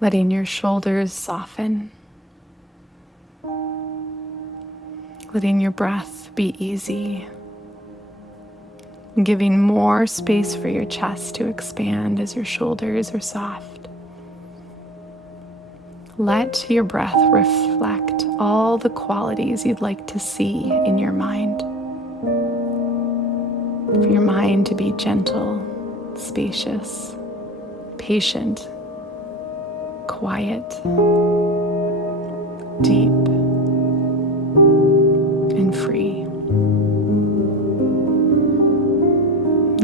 letting your shoulders soften, letting your breath be easy, and giving more space for your chest to expand as your shoulders are soft. Let your breath reflect all the qualities you'd like to see in your mind. For your mind to be gentle, spacious, patient, quiet, deep, and free.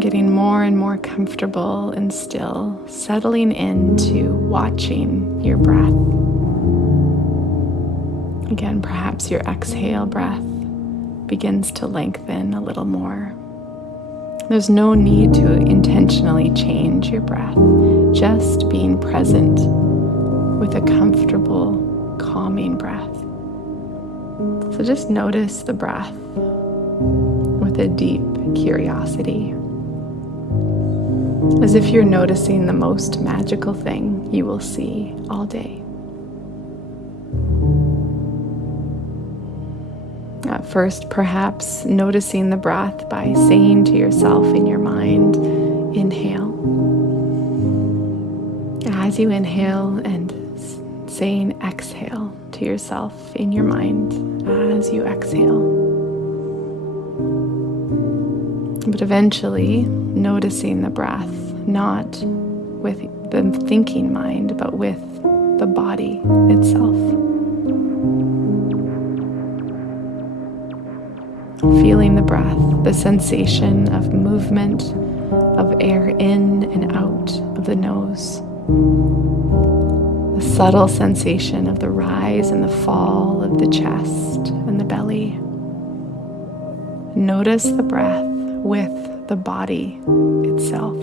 Getting more and more comfortable and still, settling into watching your breath. Again, perhaps your exhale breath begins to lengthen a little more. There's no need to intentionally change your breath, just being present with a comfortable, calming breath. So just notice the breath with a deep curiosity, as if you're noticing the most magical thing you will see all day. At first, perhaps noticing the breath by saying to yourself in your mind, inhale. As you inhale, and saying exhale to yourself in your mind as you exhale. But eventually, noticing the breath, not with the thinking mind, but with the body itself. Feeling the breath, the sensation of movement of air in and out of the nose. The subtle sensation of the rise and the fall of the chest and the belly. Notice the breath with the body itself.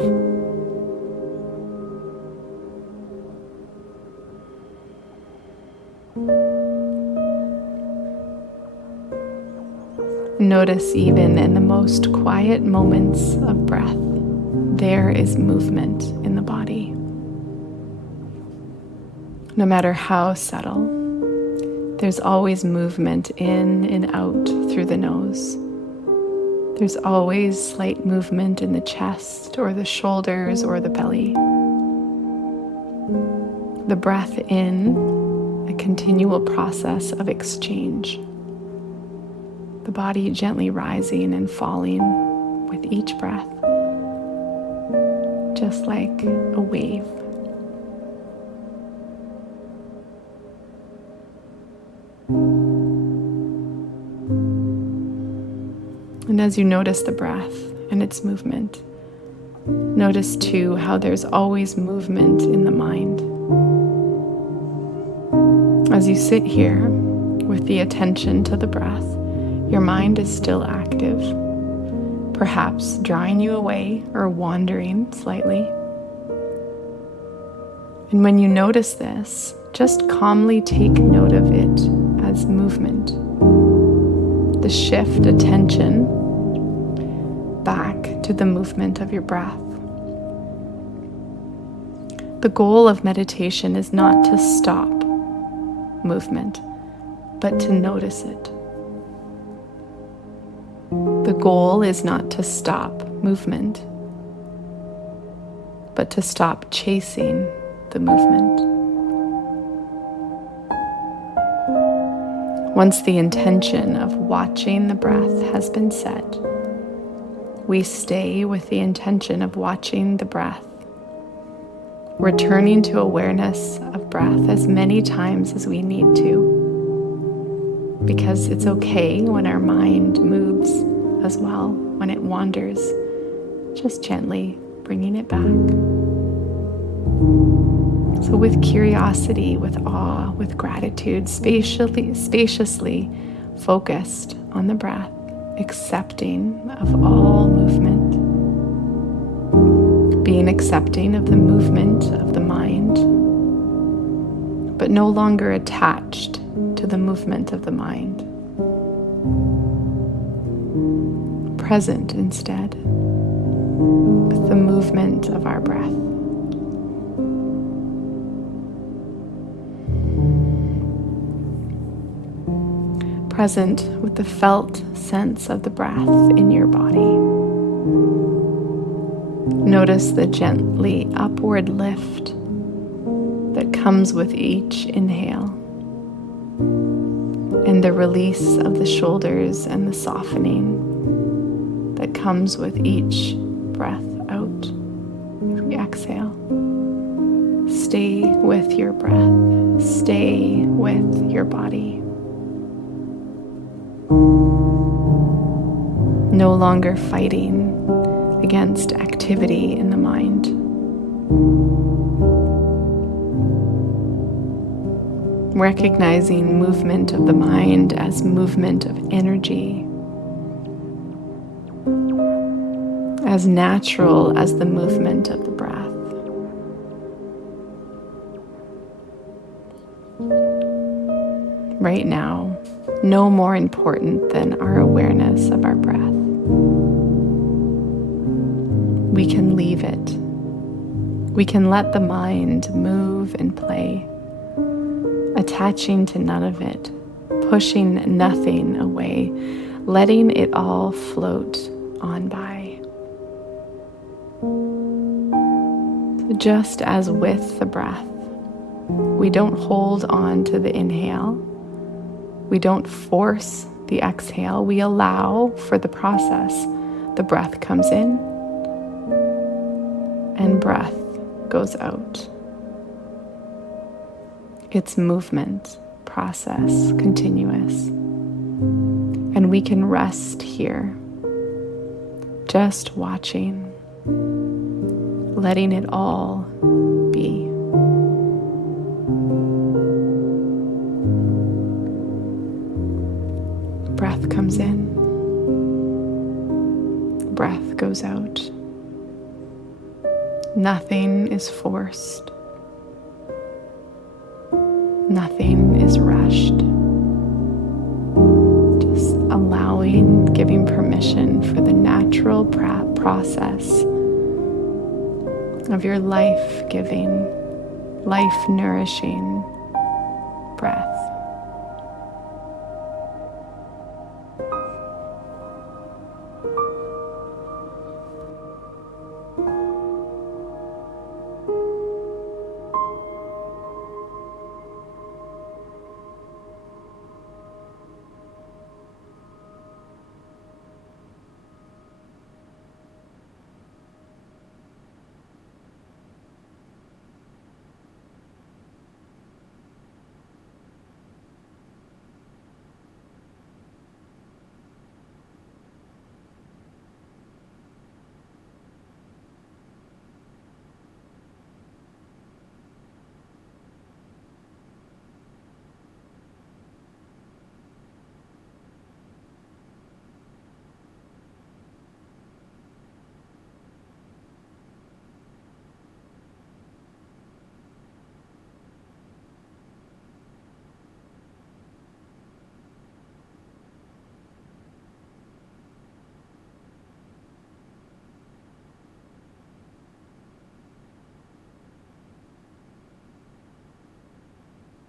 Notice even in the most quiet moments of breath, there is movement in the body. No matter how subtle, there's always movement in and out through the nose. There's always slight movement in the chest or the shoulders or the belly. The breath in, a continual process of exchange. The body gently rising and falling with each breath, just like a wave. And as you notice the breath and its movement, notice too how there's always movement in the mind. As you sit here with the attention to the breath, your mind is still active, perhaps drawing you away or wandering slightly. And when you notice this, just calmly take note of it as movement. The shift attention back to the movement of your breath. The goal of meditation is not to stop movement, but to notice it. The goal is not to stop movement, but to stop chasing the movement. Once the intention of watching the breath has been set, we stay with the intention of watching the breath, returning to awareness of breath as many times as we need to. Because it's okay when our mind moves as well, when it wanders, just gently bringing it back. So with curiosity, with awe, with gratitude, spaciously focused on the breath, accepting of all movement, being accepting of the movement of the mind, but no longer attached to the movement of the mind. Present instead with the movement of our breath. present with the felt sense of the breath in your body. Notice the gently upward lift that comes with each inhale, and the release of the shoulders and the softening that comes with each breath out. Every exhale. Stay with your breath. Stay with your body. No longer fighting against activity in the mind. Recognizing movement of the mind as movement of energy, as natural as the movement of the breath. Right now, no more important than our awareness of our breath. We can leave it. We can let the mind move and play, attaching to none of it, pushing nothing away, letting it all float on by. So just as with the breath, we don't hold on to the inhale. We don't force the exhale. We allow for the process. The breath comes in and breath goes out. It's movement, process, continuous. And we can rest here, just watching, letting it all be. Breath comes in, breath goes out. Nothing is forced. Nothing is rushed. Just allowing, giving permission for the natural process of your life-giving, life-nourishing breath.